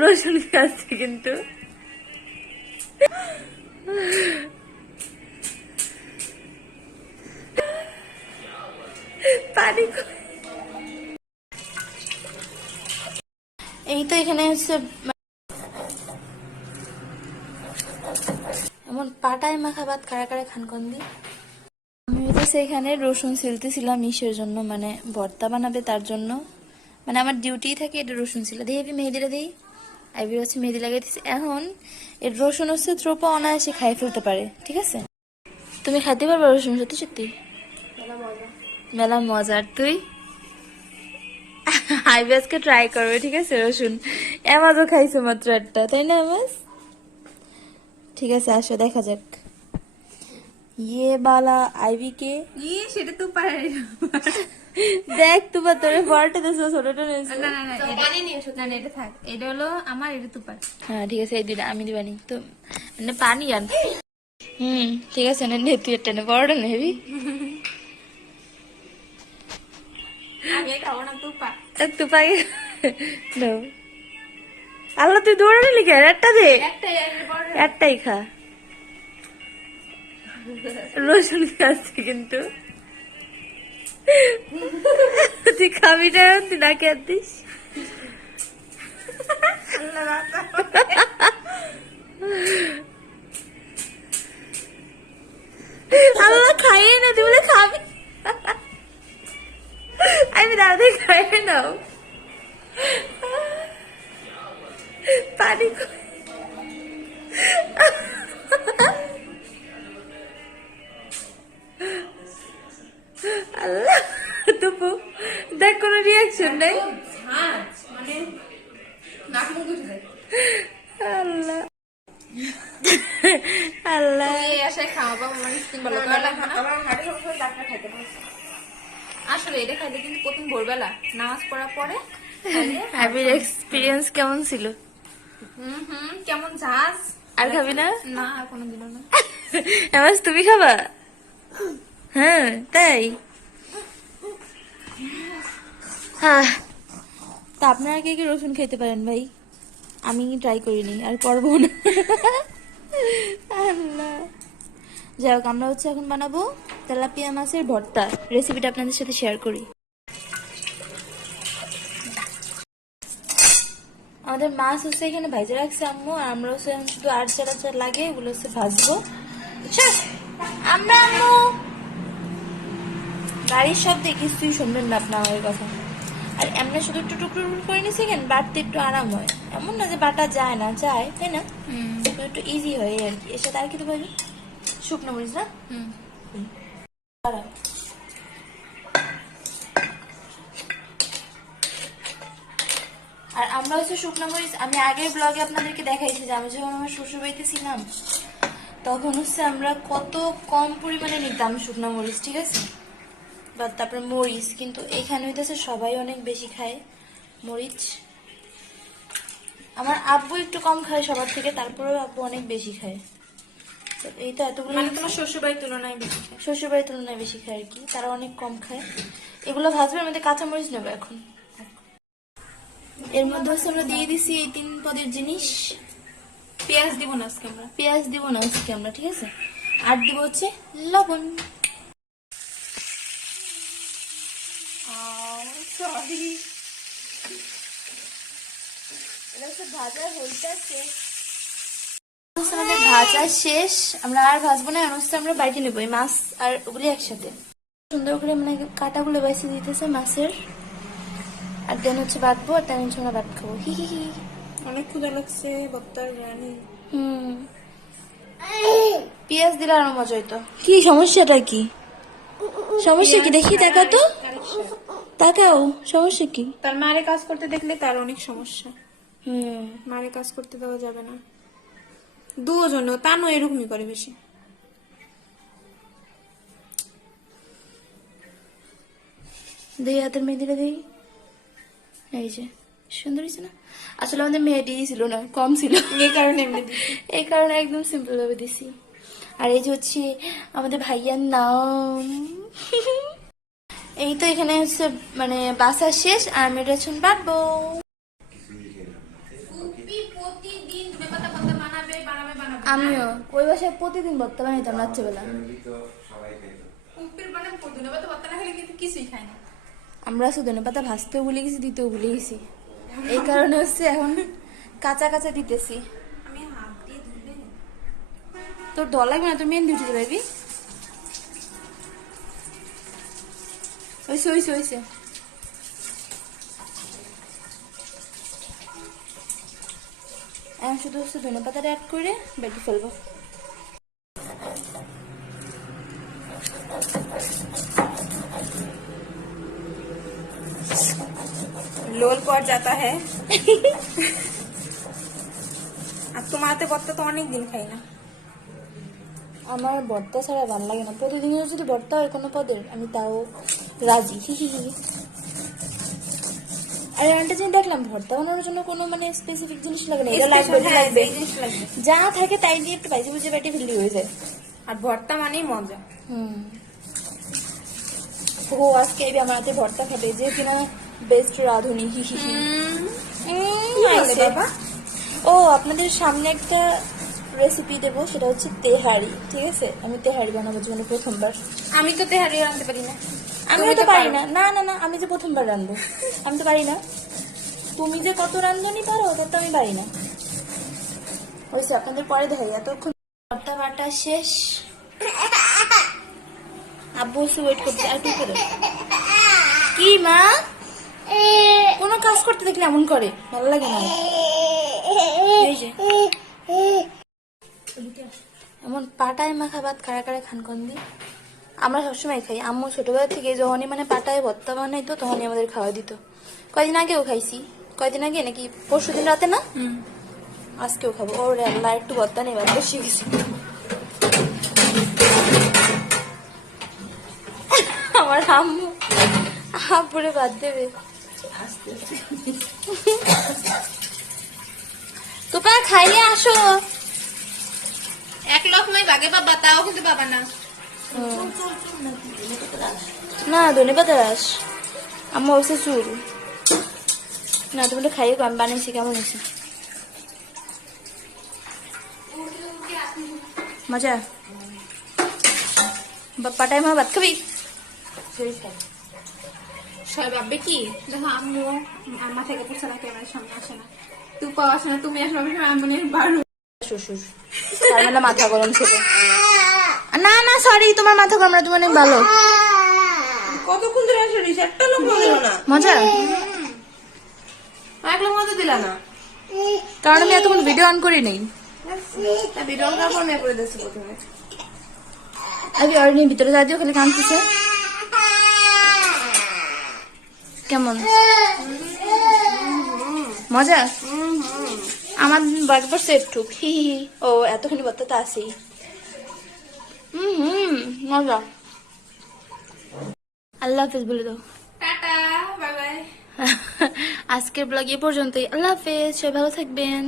রসুন খাচ্ছে কিন্তু। পানি এই তো এখানে হচ্ছে এমন পাটায় মাখা ভাত কারা কারা খান কোন দিন? আমি তো সেখানে রসুন ছিলতেছিলাম ইসের জন্য মানে ভর্তা বানাবে তার জন্য। মানে আমার ডিউটি থাকে এটা রসুন ছিল। দিয়ে আমি মেহেদিটা দিই। আইবির হচ্ছে মেহেদি লাগাইতেছি। এখন এর রসুন হচ্ছে ত্রোপা অনায়াসে খাই ফেলতে পারে ঠিক আছে? তুমি খাইতে পারবে রসুন সত্যি সত্যি? মেলা মজার তুই? আইবি আজকে ট্রাই করবে ঠিক আছে রসুন? এমাজও খাইছো মাত্র একটা তাই না এমাজ ঠিক আছে আসো দেখা যাক। ইয়ে বালা আইবি কে ই সেটা তুই পারে দেখ তোমার তোরে বড়টা দেছো ছোটটা না না না এটা না না, এটা থাক এটা হলো আমার এটা হ্যাঁ ঠিক আছে এই দুইটা আমি দিবানি তো মানে পানি আন হুম ঠিক আছে নে নে তুই একটা নে বড়টা নেবি আমি খাব না তুই পা তুই পাই নাও আল্লাহ তুই দৌড়ানি লিখে একটা দে একটাই আর বড় একটাই খা রসুন খাচ্ছে কিন্তু। তুই খাবি না, তুই না দিস আল্লাহ না, তুই বলে খাবি। আমি দাদা খাইয়ে নাও। নেই? মানে আল্লাহ। আল্লাহ। খাওয়াবো আমার স্কিন ভালো করে রাখব না আমার হাড়ে সবসময় ডাক্তার খাইতে আসলে এটা খাইলে কিন্তু প্রথম ভোরবেলা নামাজ পড়ার পরে এক্সপিরিয়েন্স কেমন ছিল? হুম হুম কেমন ঝাঁজ? আর খাবি না? না আর কোনো দিল না। এবার তুমি খাবা? হ্যাঁ তাই? হ্যাঁ। তা আপনারা কে কি রসুন খেতে পারেন ভাই? আমি ট্রাই করিনি, আর করব না। যাই হোক, আমরা হচ্ছে এখন বানাবো তেলাপিয়া মাছের ভর্তা। রেসিপিটা আপনাদের সাথে শেয়ার করি। আমাদের মাছ হচ্ছে এখানে ভাজে রাখছে আম্মু, আর আমরা হচ্ছে এখন শুধু আচার আচার লাগে, এগুলো হচ্ছে ভাজবো? আমরা আম্মু গাড়ির শব্দে কিছুই শুনবেন না আপনার আমার কথা। আর এমনি শুধু একটু টুকরো টুকরো করে নিছি কেন? বাটতে একটু আরাম হয়। এমন না যে বাটা যায় না যায় তাই না? একটু ইজি হয় আর কি। এর সাথে আর কি তো পাবি শুকনো মরিচ না। আর আমরা হচ্ছে শুকনো মরিচ আমি আগের ব্লগে আপনাদেরকে দেখাইছি যে আমি যখন আমার শ্বশুর বাড়িতে ছিলাম তখন হচ্ছে আমরা কত কম পরিমাণে নিতাম শুকনো মরিচ ঠিক আছে? বা তারপরে মরিচ কিন্তু এখানে হইতেছে সবাই অনেক বেশি খায়। মরিচ। আমার আব্বু একটু কম খায় সবার থেকে তারপরেও আব্বু অনেক বেশি খায়। তো এই তো এতগুলো মানে তোমার শ্বশুর বাড়ির তুলনায় বেশি খায়। শ্বশুর বাড়ির তুলনায় বেশি খায় আর কি তারা অনেক কম খায়। এগুলো ভাজবে এর মধ্যে কাঁচামরিচ নেব এখন। এর মধ্যে হচ্ছে আমরা দিয়ে দিছি এই তিন পদের জিনিস। পেঁয়াজ দিব না আজকে আমরা। পেঁয়াজ দিব না আজকে আমরা ঠিক আছে? আর দিব হচ্ছে লবণ সরি এটা হচ্ছে ভাজা আমাদের ভাজা শেষ। আমরা আর ভাজবো না এখন আমরা বাইটে নেব এই মাছ আর ওগুলি একসাথে। সুন্দর করে মানে কাটাগুলো বাইসে দিতেছে মাছের। আর দেন হচ্ছে বাটবো আর তেমন আমরা বাট খাব। হি হি হি অনেক ক্ষুদা লাগছে বক্তার রানী। হুম। পেঁয়াজ দিলে আরও মজা হইতো। কি সমস্যাটা কি? সমস্যা কি? দেখি তাকাও তো তাকাও সমস্যা কি? তার মারে কাজ করতে দেখলে তার অনেক সমস্যা। হুম। মারে কাজ করতে দেওয়া যাবে না। দুজন তানও এরকমই করে বেশি। দুই হাতের মেহেদিটা দিই? এই যে সুন্দর হয়েছে না? আসলে আমাদের মেহেদি ছিল না কম ছিল। এই কারণে এই কারণে একদম সিম্পল ভাবে দিছি। আর এই যে হচ্ছে আমাদের ভাইয়ার নাম। এই তো এখানে হচ্ছে মানে বাসা শেষ আর আমি বানাবে বানাবে। আমিও। ওই বাসায় প্রতিদিন ভর্তা বানাইতাম রাত্রেবেলা। মানে আমরা শুধু পাতা ভাজতেও ভুলে গেছি দিতেও ভুলে গেছি। এই কারণে হচ্ছে এখন কাঁচা কাঁচা দিতেছি। তোর দল লাগবে না? তোর মেহেন্দি উঠে যাবি ওইসে ওইসে ওইসে এখন শুধু হচ্ছে ধনে পাতাটা অ্যাড করে বেটে ফেলবো लोल पड़ जाता है আর তোমার হাতে ভর্তা তো অনেক দিন খাই না আমার ভর্তা ছাড়া ভালো লাগে না প্রতিদিনের যদি ভর্তা হয় কোনো পদের আমি তাও রাজি। আর একটা জিনিস দেখলাম ভর্তা বানানোর জন্য কোনো মানে স্পেসিফিক জিনিস লাগে না এটা লাগবে হ্যাঁ, লাগবে। লাগবে। যা থাকে তাই দিয়ে একটু বাইজে বুঝে ফেললি হয়ে যায়। আর ভর্তা মানেই মজা। হুম। ও আজকে এই আমার হাতে ভর্তা খাবে যে কিনা বেস্ট রাঁধুনি হি হি? ও আপনাদের সামনে একটা রেসিপি দেবো সেটা হচ্ছে তেহারি ঠিক আছে? আমি তেহারি বানাবো জীবনে প্রথমবার। আমি তো তেহারি আনতে পারি না। আমি তুমি তো পারি না। না না না আমি যে প্রথমবার রান্ধবো আমি তো পারি না। তুমি যে কত রান্ধনি পারো ওটা তো আমি পারি না। হয়েছে আপনাদের পরে দেখাই এতক্ষণ ভর্তা বাটা শেষ। আব্বু হচ্ছে ওয়েট করছে আর একটু করে? কি মা? কোনো কাজ করতে দেখলে এমন করে? ভালো লাগে না। এই যে। এমন পাটায় মাখা ভাত কারা কারা খান কোন দিন? আমরা সবসময় খাই। আম্মু ছোটবেলা থেকে যখনই মানে পাটায় ভর্তা বানাইতো তখনই আমাদের খাওয়া দিত। কয়দিন আগেও খাইছি। কয়দিন আগে নাকি? পরশু দিন রাতে না? আজকেও খাব। ওরে আল্লাহ একটু ভর্তা নেই বাদ গেছি। আমার আম্মু আপুরে বাদ দেবে। তোপা খাইলে আসো। এক লক্ষ্মাই বাগে বাবা তাও কিন্তু বাবা না। না ধনে পাতা রাস। আমার হচ্ছে চুল। না তুমি তো খাইয়ে আমি বানিয়েছি কেমন হয়েছে? মজা? পাটায় মা ভাত খাবি? সবাই ভাববে কি? দেখো আম্মু আমার থেকে পুষে না ক্যামেরার সামনে আসে না। তুই তুমি আসবে আমি শ্বশুর তার মানে মাথা গরম ছিল। না না সরি তোমার মাথা কামড়া তুমি অনেক ভালো। কতক্ষণ ধরে আসলে? একটা লোক দিল না। মজা? এক লোক মতো দিলা না। কারণ আমি এতক্ষণ ভিডিও অন করি নেই ভিডিও কাপড় নিয়ে করে দিচ্ছে প্রথমে। আগে অরণি ভিতরে যা দিও খালি কাঁদতেছে। কেমন? মজা? আমার বাড়ি পড়ছে একটু। হি হি হি। ও এতখানি বার্তা তো হুম হুম মজা। আল্লাহ হাফেজ বলে দাও। Tata bye bye. আজকের ব্লগ এ পর্যন্তই। আল্লাহ হাফেজ সবাই ভালো থাকবেন।